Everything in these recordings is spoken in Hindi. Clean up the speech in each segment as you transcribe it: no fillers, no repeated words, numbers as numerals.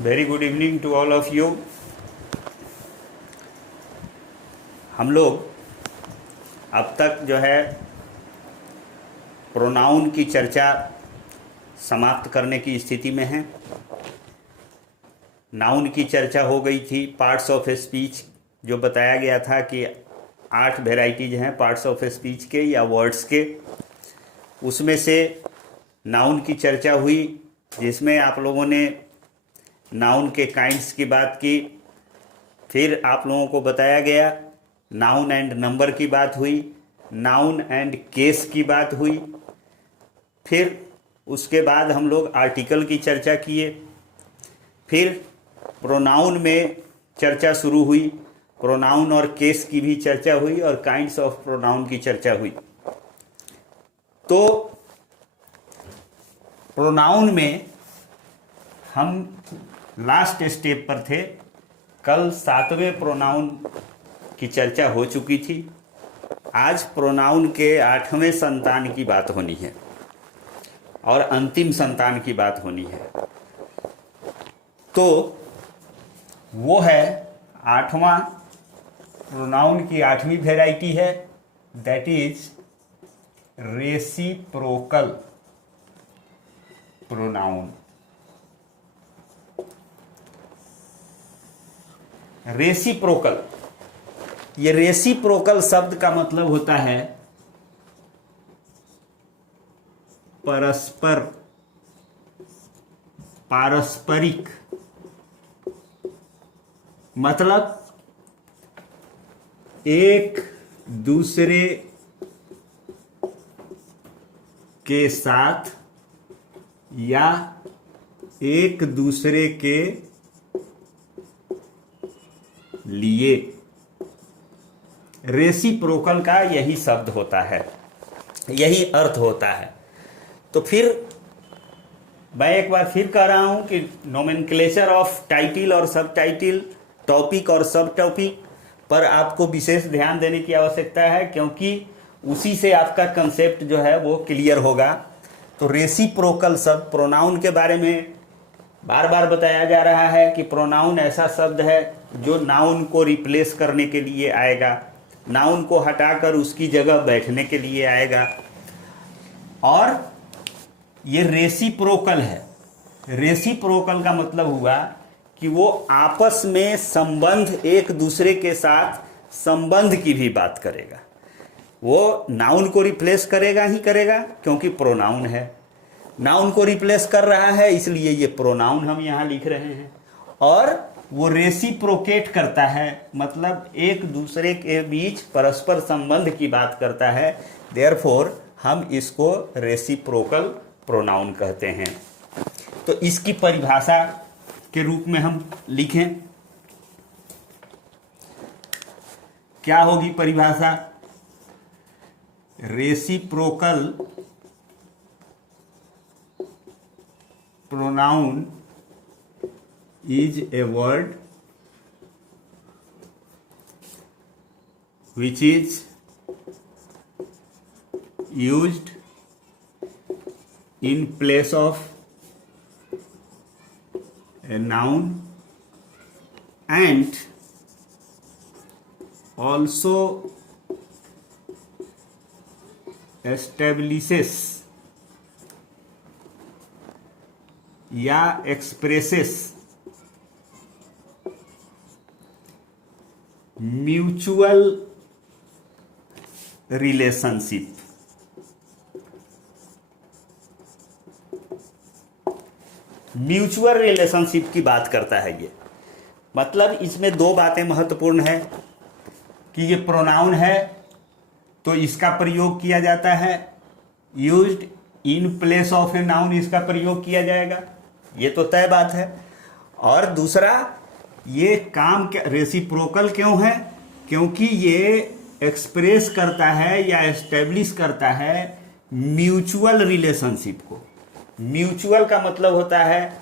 Very good evening to all of you. हम लोग अब तक जो है प्रोनाउन की चर्चा समाप्त करने की स्थिति में हैं। नाउन की चर्चा हो गई थी, पार्ट्स ऑफ स्पीच जो बताया गया था कि 8 वेराइटीज हैं पार्ट्स ऑफ स्पीच के या वर्ड्स के, उसमें से नाउन की चर्चा हुई जिसमें आप लोगों ने नाउन के काइंड्स की बात की। फिर आप लोगों को बताया गया नाउन एंड नंबर की बात हुई, नाउन एंड केस की बात हुई। फिर उसके बाद हम लोग आर्टिकल की चर्चा किए। फिर प्रोनाउन में चर्चा शुरू हुई, प्रोनाउन और केस की भी चर्चा हुई और काइंड्स ऑफ प्रोनाउन की चर्चा हुई। तो प्रोनाउन में हम लास्ट स्टेप पर थे। कल 7वें प्रोनाउन की चर्चा हो चुकी थी। आज प्रोनाउन के 8वें संतान की बात होनी है और अंतिम संतान की बात होनी है। तो वो है 8वां प्रोनाउन की 8वीं वेराइटी है, that is reciprocal pronoun. Reciprocal, ये रेसिप्रोकल शब्द का मतलब होता है परस्पर, पारस्परिक। मतलब एक दूसरे के साथ या एक दूसरे के लिए। रेसिप्रोकल का यही शब्द होता है, यही अर्थ होता है। तो फिर मैं एक बार फिर कह रहा हूं कि नोमेनक्लेचर ऑफ टाइटिल और सब टाइटिल, टॉपिक और सब टॉपिक पर आपको विशेष ध्यान देने की आवश्यकता है, क्योंकि उसी से आपका कंसेप्ट जो है वो क्लियर होगा। तो रेसिप्रोकल शब्द प्रोनाउन के बारे में बार बार बताया जा रहा है कि प्रोनाउन ऐसा शब्द है जो नाउन को रिप्लेस करने के लिए आएगा, नाउन को हटाकर उसकी जगह बैठने के लिए आएगा। और ये रेसिप्रोकल है। रेसिप्रोकल का मतलब हुआ कि वो आपस में संबंध, एक दूसरे के साथ संबंध की भी बात करेगा। वो नाउन को रिप्लेस करेगा ही करेगा, क्योंकि प्रोनाउन है। नाउन को रिप्लेस कर रहा है, इसलिए ये प्रोनाउन हम यहाँ लिख रहे हैं। और वो रेसिप्रोकेट करता है, मतलब एक दूसरे के बीच परस्पर संबंध की बात करता है। देयरफॉर हम इसको रेसिप्रोकल प्रोनाउन कहते हैं। तो इसकी परिभाषा के रूप में हम लिखें, क्या होगी परिभाषा? Reciprocal pronoun is a word which is used in place of a noun and also establishes या expresses mutual relationship. Mutual relationship की बात करता है ये। मतलब इसमें दो बातें महत्वपूर्ण है कि ये प्रोनाउन है तो इसका प्रयोग किया जाता है, used in place of a noun इसका प्रयोग किया जाएगा, ये तो तय बात है। और दूसरा, ये काम रेसिप्रोकल क्यों है? क्योंकि ये एक्सप्रेस करता है या एस्टेब्लिश करता है म्यूचुअल रिलेशनशिप को। म्यूचुअल का मतलब होता है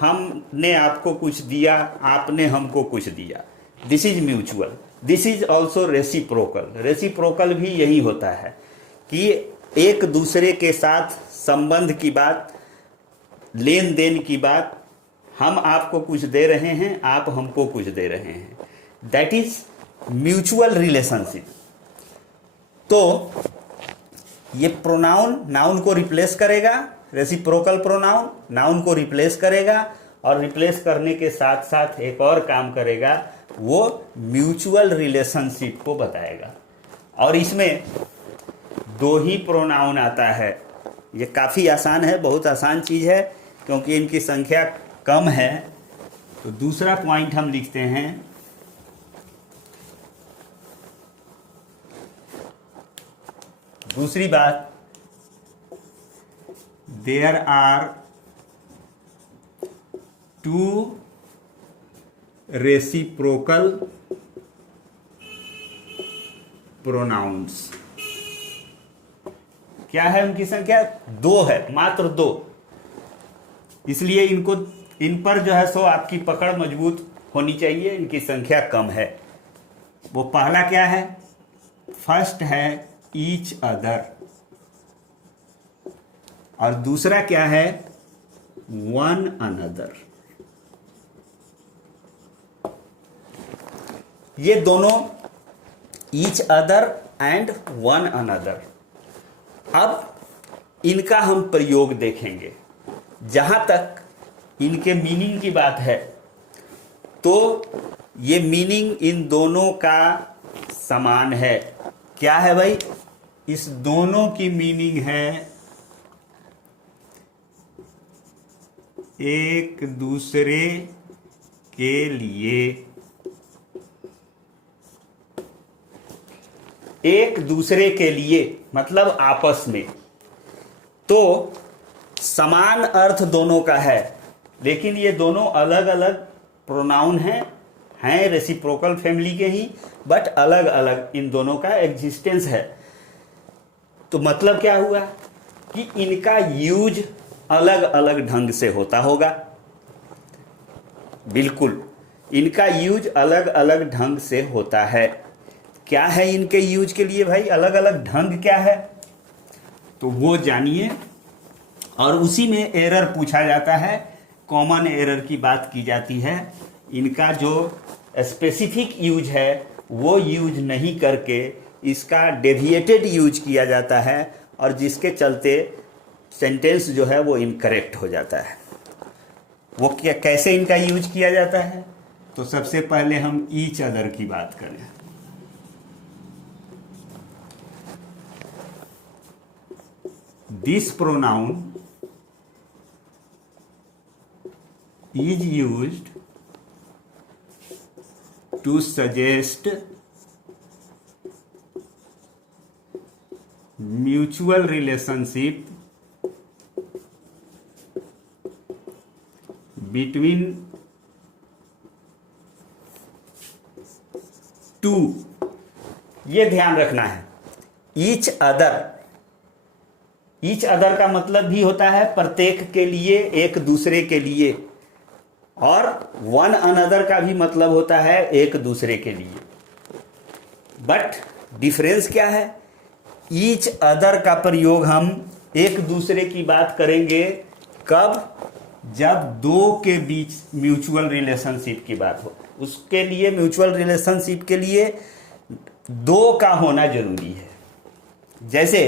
हमने आपको कुछ दिया, आपने हमको कुछ दिया। This is mutual. This is also reciprocal. Reciprocal भी यही होता है कि एक दूसरे के साथ संबंध की बात, लेन देन की बात हम आपको कुछ दे रहे हैं, आप हमको कुछ दे रहे हैं, दैट इज म्यूचुअल रिलेशनशिप। तो ये प्रोनाउन नाउन को रिप्लेस करेगा, रेसिप्रोकल प्रोनाउन नाउन को रिप्लेस करेगा, और रिप्लेस करने के साथ साथ एक और काम करेगा, वो म्यूचुअल रिलेशनशिप को बताएगा। और इसमें दो ही प्रोनाउन आता है। ये काफ़ी आसान है, बहुत आसान चीज़ है, क्योंकि इनकी संख्या कम है। तो दूसरा पॉइंट हम लिखते हैं, दूसरी बात, there are two reciprocal pronouns. क्या है उनकी संख्या? दो है, मात्र दो। इसलिए इन पर जो है सो आपकी पकड़ मजबूत होनी चाहिए, इनकी संख्या कम है। वो पहला क्या है? फर्स्ट है ईच अदर, और दूसरा क्या है? One another. ये दोनों each other and one another. अब इनका हम प्रयोग देखेंगे। जहां तक इनके मीनिंग की बात है, तो ये मीनिंग इन दोनों का समान है। क्या है भाई? इस दोनों की मीनिंग है एक दूसरे के लिए, एक दूसरे के लिए मतलब आपस में। तो समान अर्थ दोनों का है, लेकिन ये दोनों अलग अलग प्रोनाउन हैं रेसिप्रोकल फैमिली के ही, बट अलग अलग इन दोनों का एग्जिस्टेंस है। तो मतलब क्या हुआ कि इनका यूज अलग अलग ढंग से होता होगा। बिल्कुल, इनका यूज अलग अलग ढंग से होता है। क्या है इनके यूज के लिए भाई अलग अलग ढंग? क्या है तो वो जानिए। और उसी में एरर पूछा जाता है, कॉमन एरर की बात की जाती है। इनका जो स्पेसिफिक यूज है वो यूज नहीं करके इसका डेविएटेड यूज किया जाता है, और जिसके चलते सेंटेंस जो है वो इनकरेक्ट हो जाता है। वो क्या, कैसे इनका यूज किया जाता है? तो सबसे पहले हम ईच अदर की बात करें। This pronoun is used to suggest mutual relationship between two। ये ध्यान रखना है, ईच अदर, ईच अदर का मतलब भी होता है प्रत्येक के लिए, एक दूसरे के लिए, और वन अनदर का भी मतलब होता है एक दूसरे के लिए। बट डिफरेंस क्या है? ईच अदर का प्रयोग हम एक दूसरे की बात करेंगे कब? जब दो के बीच म्यूचुअल रिलेशनशिप की बात हो। उसके लिए, म्यूचुअल रिलेशनशिप के लिए दो का होना जरूरी है। जैसे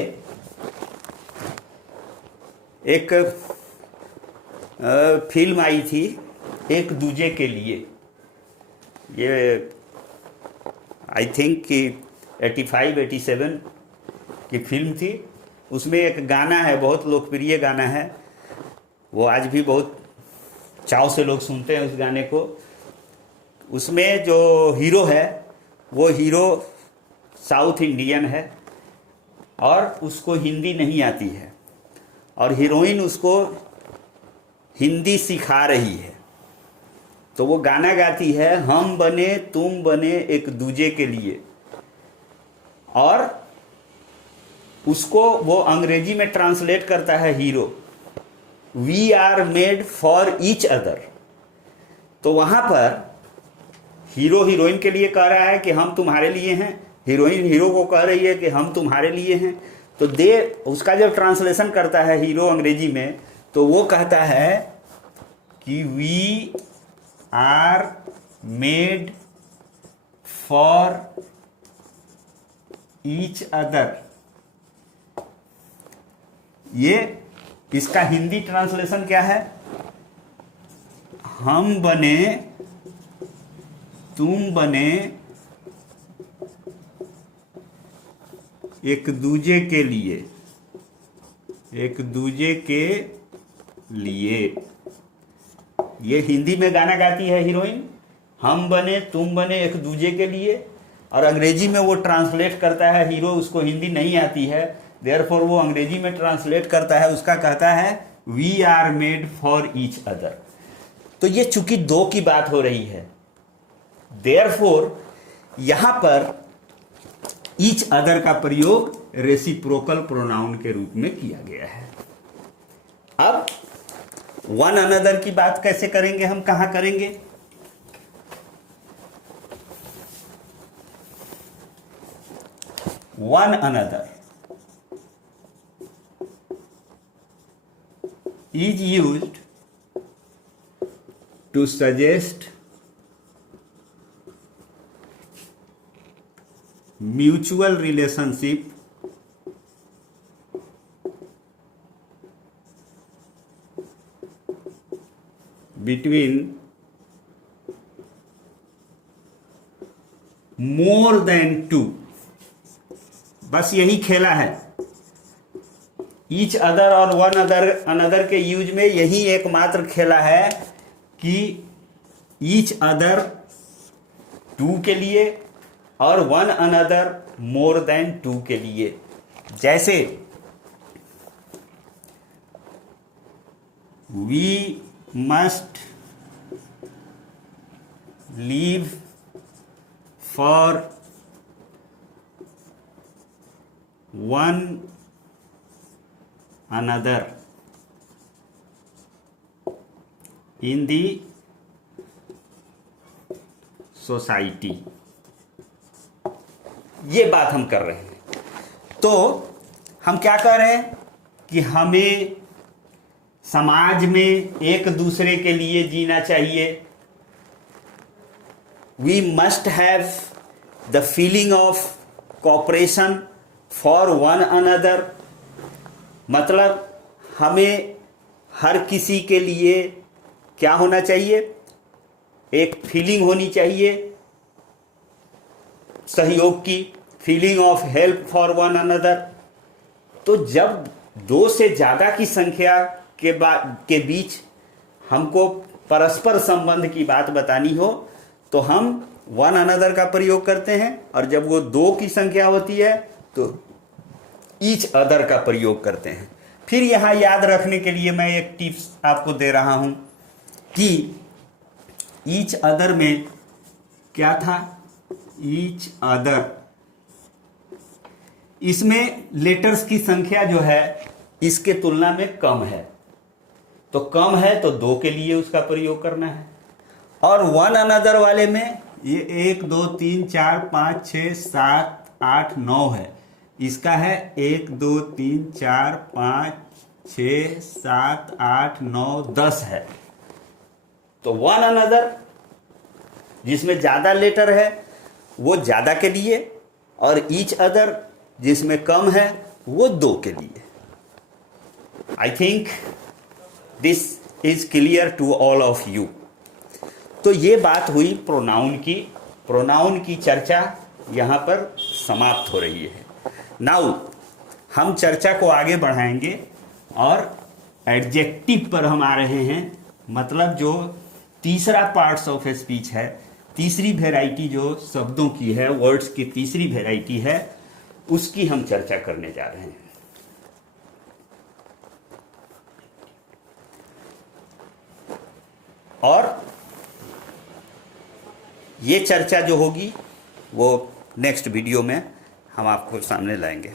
एक फिल्म आई थी एक दूजे के लिए, ये आई थिंक कि 85-87 की फिल्म थी। उसमें एक गाना है, बहुत लोकप्रिय गाना है, वो आज भी बहुत चाव से लोग सुनते हैं उस गाने को। उसमें जो हीरो है वो हीरो साउथ इंडियन है और उसको हिंदी नहीं आती है, और हीरोइन उसको हिंदी सिखा रही है। तो वो गाना गाती है, हम बने तुम बने एक दूजे के लिए, और उसको वो अंग्रेजी में ट्रांसलेट करता है hero, we are made for each other. तो वहाँ पर हीरो हीरोइन के लिए कह रहा है कि हम तुम्हारे लिए हैं, हीरोइन हीरो को कह रही है कि हम तुम्हारे लिए हैं। तो उसका जब ट्रांसलेशन करता है हीरो अंग्रेजी में, तो वो कहता है कि we are made for each other, ये इसका हिंदी ट्रांसलेशन क्या है? हम बने, तुम बने एक दूजे के लिए, एक दूजे के लिए। ये हिंदी में गाना गाती है हीरोइन, हम बने तुम बने एक दूजे के लिए, और अंग्रेजी में वो ट्रांसलेट करता है हीरो, उसको हिंदी नहीं आती है, देयरफॉर वो अंग्रेजी में ट्रांसलेट करता है, उसका कहता है we are made for each other. तो ये चूंकि दो की बात हो रही है, देयरफॉर यहां पर ईच अदर का प्रयोग रेसिप्रोकल प्रोनाउन के रूप में किया गया है। अब वन अनदर की बात कैसे करेंगे, हम कहां करेंगे? One another is used to suggest mutual relationship between more than two। बस यही खेला है, ईच अदर और वन अदर अनदर के यूज में यही एकमात्र खेला है कि ईच अदर टू के लिए और one another more than two के लिए। जैसे we must live for one another in the society, ये बात हम कर रहे हैं। तो हम क्या कह रहे हैं कि हमें समाज में एक दूसरे के लिए जीना चाहिए। We must have the feeling of cooperation for one another, मतलब हमें हर किसी के लिए क्या होना चाहिए? एक फीलिंग होनी चाहिए सहयोग की, feeling of help for one another. तो जब दो से ज्यादा की संख्या के बीच हमको परस्पर संबंध की बात बतानी हो तो हम वन अनदर का प्रयोग करते हैं, और जब वो दो की संख्या होती है तो ईच अदर का प्रयोग करते हैं। फिर यहां याद रखने के लिए मैं एक टिप्स आपको दे रहा हूं कि ईच अदर में क्या था? ईच अदर, इसमें लेटर्स की संख्या जो है इसके तुलना में कम है, तो कम है तो दो के लिए उसका प्रयोग करना है। और वन अनदर वाले में ये 1 2 3 4 5 6 7 8 9 है, इसका है 1 2 3 4 5 6 7 8 9 10 है। तो वन अनदर जिसमें ज्यादा लेटर है वो ज्यादा के लिए, और ईच अदर जिसमें कम है वो दो के लिए। I think this is clear to all of you. तो ये बात हुई प्रोनाउन की। प्रोनाउन की चर्चा यहां पर समाप्त हो रही है। नाउ हम चर्चा को आगे बढ़ाएंगे और एडजेक्टिव पर हम आ रहे हैं, मतलब जो तीसरा पार्ट्स ऑफ स्पीच है, तीसरी वैरायटी जो शब्दों की है, वर्ड्स की तीसरी वैरायटी है, उसकी हम चर्चा करने जा रहे हैं। और ये चर्चा जो होगी वो नेक्स्ट वीडियो में हम आपको सामने लाएंगे।